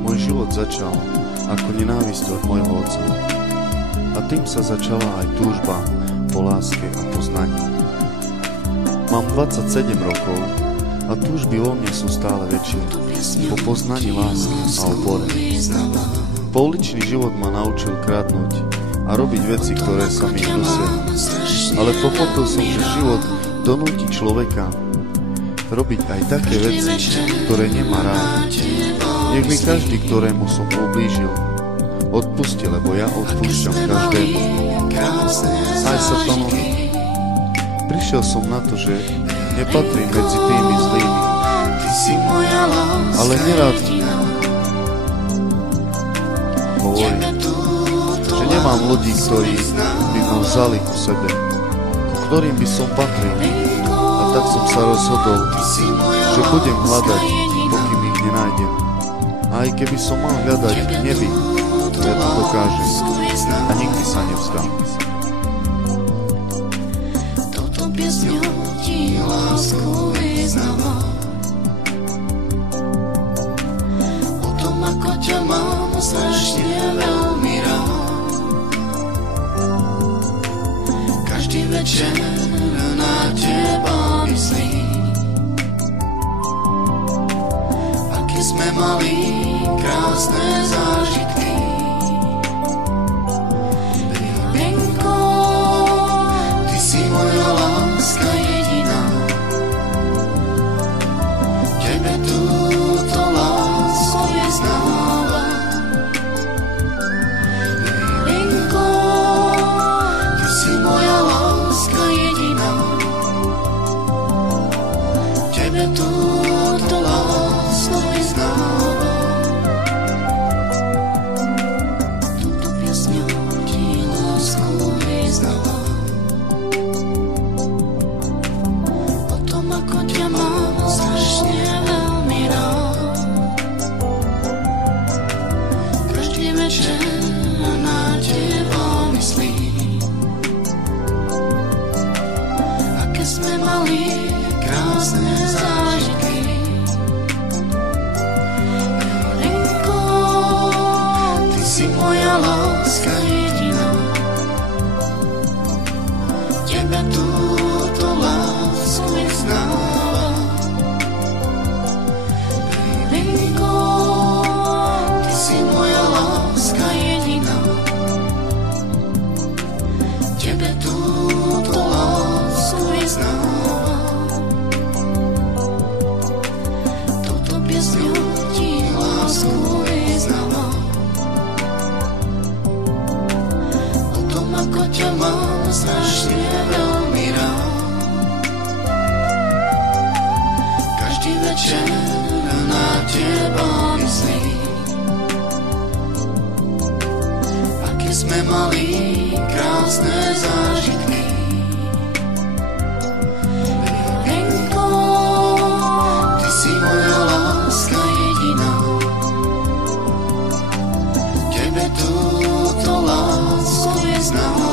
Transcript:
Môj život začal ako nenávisť od môjho otca. A tým sa začala aj túžba po láske a poznaní. Mám 27 rokov a túžby vo mne sú stále väčšie. Po poznaní lásky a opore. Pouličný život ma naučil kradnúť a robiť veci, ktoré sa mi dosiahli. Ale pochopil som, že život donúti človeka robiť aj také veci, ktoré nemá rád. Nech mi každý, ktorému som ublížil, odpusti, lebo ja odpúšťam každému. Aj Satanovi. Prišiel som na to, že nepatrím medzi tými zlými, ale nerád hovorím, že nemám ľudí, ktorí by ma vzali ku sebe, ku ktorým by som patril. A tak som sa rozhodol, že budem hľadať, pokým ich nenájdem. A aj keby som mal hľadať v nebi, ja to dokážem a nikdy sa nevzdám. Touto piesňou ti lásku vyznávam. O tom, ako ťa mám strašne veľmi rád. Každý večer na teba myslím. Aké sme mali krásne zážitky. Benko, ty si moja láska jediná. Tebe túto lásku vyznávam. Benko, ty si moja láska jediná. Tebe túto lásku vyznávam. Túto piesňou ti lásku vyznávam. O tom, ako ťa mám strašne veľmi rád. Každý večer na teba myslím. Aké sme mali krásne zážitky. Lenko, ty si moja láska jediná. Tebe túto lásku vyznávam. Lenko, ty si moja láska jediná. Tebe túto lásku vyznávam. Touto piesňou ti lásku vyznávam. O tom, ako ťa mám strašne veľmi rád. Každý večer na teba myslím. Aké sme mali krásne zážitky. Lenko, ty si moja láska jediná. Tebe túto lásku vyznávam.